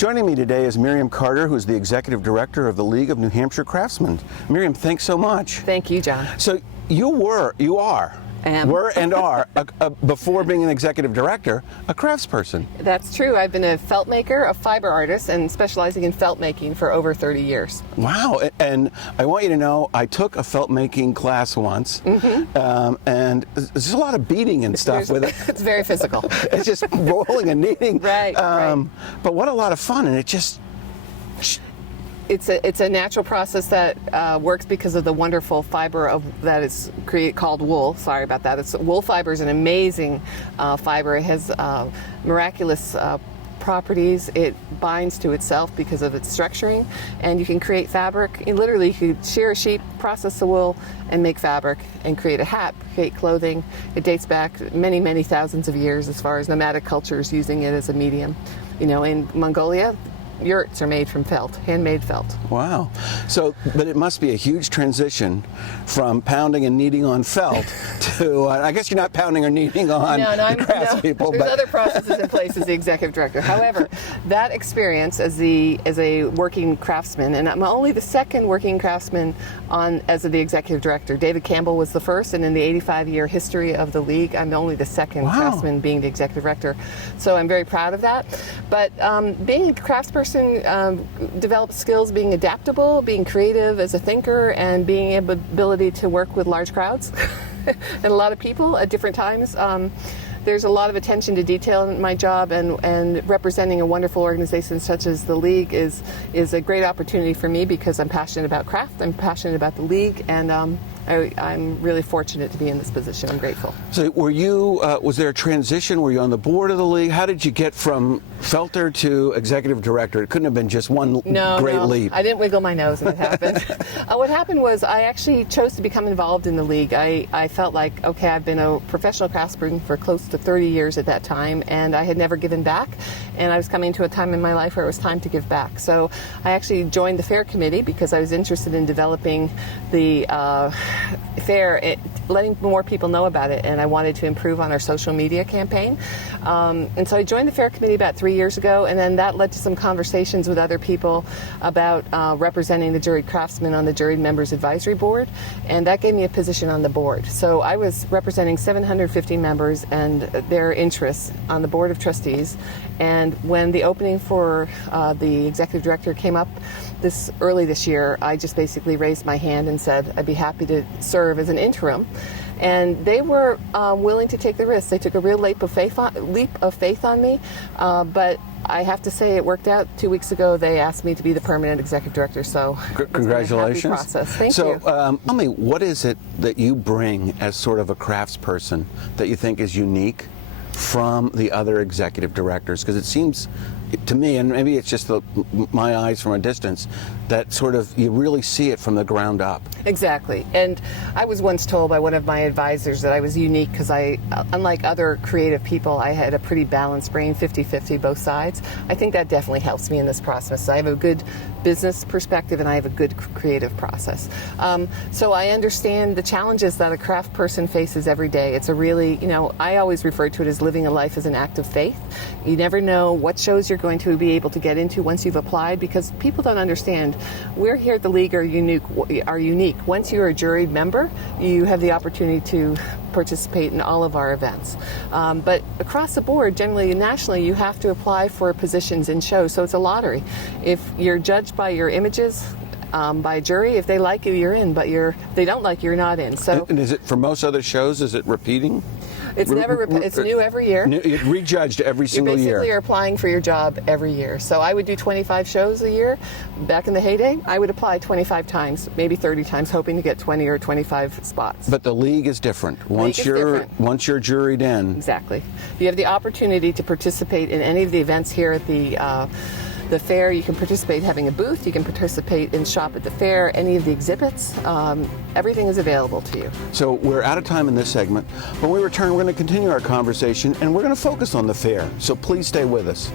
Joining me today is Mariam Carter, who is the Executive Director of the League of New Hampshire Craftsmen. Mariam, thanks so much. Thank you, John. So before being an Executive Director, a craftsperson. That's true. I've been a felt maker, a fiber artist, and specializing in felt making for over 30 years. Wow. And I want you to know, I took a felt making class once, and there's a lot of beating and stuff with it. It's very physical. It's just rolling and kneading. Right, right. But what a lot of fun, and it just... It's a natural process that works because of the wonderful fiber that is called wool. Sorry about that. Wool fiber is an amazing fiber. It has miraculous properties. It binds to itself because of its structuring, and you can create fabric. You could shear a sheep, process the wool, and make fabric and create a hat, create clothing. It dates back many, many thousands of years as far as nomadic cultures using it as a medium. You know, in Mongolia, yurts are made from felt, handmade felt. Wow. So, but it must be a huge transition from pounding and kneading on felt to, I guess you're not pounding or kneading on the craftspeople. There's other processes in place as the Executive Director. However, that experience as a working craftsman, and I'm only the second working craftsman as the Executive Director. David Campbell was the first, and in the 85-year history of the League, I'm only the second craftsman being the Executive Director. So I'm very proud of that. But being a craftsperson develops skills being adaptable, being creative as a thinker, and being ability to work with large crowds and a lot of people at different times. There's a lot of attention to detail in my job, and representing a wonderful organization such as the League is a great opportunity for me because I'm passionate about craft, I'm passionate about the League, and I'm really fortunate to be in this position. I'm grateful. So were you, was there a transition? Were you on the board of the League? How did you get from felter to Executive Director? It couldn't have been just one great leap. I didn't wiggle my nose when it happened. What happened was I actually chose to become involved in the League. I felt like, okay, I've been a professional craftsperson for close to 30 years at that time, and I had never given back, and I was coming to a time in my life where it was time to give back. So I actually joined the Fair Committee because I was interested in developing the fair, letting more people know about it, and I wanted to improve on our social media campaign. And so I joined the Fair Committee about 3 years ago, and then that led to some conversations with other people about representing the juried craftsmen on the Juried Members Advisory Board, and that gave me a position on the board. So I was representing 750 members and their interests on the Board of Trustees, and when the opening for the Executive Director came up early this year, I just basically raised my hand and said I'd be happy to serve as an interim. And they were willing to take the risk. They took a real leap of faith on me, but I have to say it worked out. 2 weeks ago, they asked me to be the permanent Executive Director, so congratulations. Happy process. Thank you. So tell me, what is it that you bring as sort of a craftsperson that you think is unique from the other Executive Directors? Because it seems to me, and maybe it's just my eyes from a distance, that sort of you really see it from the ground up. Exactly. And I was once told by one of my advisors that I was unique because unlike other creative people, I had a pretty balanced brain, 50-50 both sides. I think that definitely helps me in this process. I have a good business perspective and I have a good creative process. So I understand the challenges that a craft person faces every day. It's a really, I always refer to it as living a life as an act of faith. You never know what shows you're going to be able to get into once you've applied, because people don't understand. We're here at the League are unique. Once you're a juried member, you have the opportunity to participate in all of our events. But across the board, generally nationally, you have to apply for positions in shows, so it's a lottery. If you're judged by your images, by a jury, if they like you, you're in, but if they don't like you, you're not in. So, and is it for most other shows? Is it repeating? It's it's new every year. Rejudged every single year. You basically are applying for your job every year. So I would do 25 shows a year. Back in the heyday, I would apply 25 times, maybe 30 times, hoping to get 20 or 25 spots. But the League is different. Once you're juried in. Exactly. You have the opportunity to participate in any of the events here at the fair. You can participate having a booth, you can participate in shop at the fair, any of the exhibits, everything is available to you. So we're out of time in this segment. When we return, we're going to continue our conversation and we're going to focus on the fair. So please stay with us.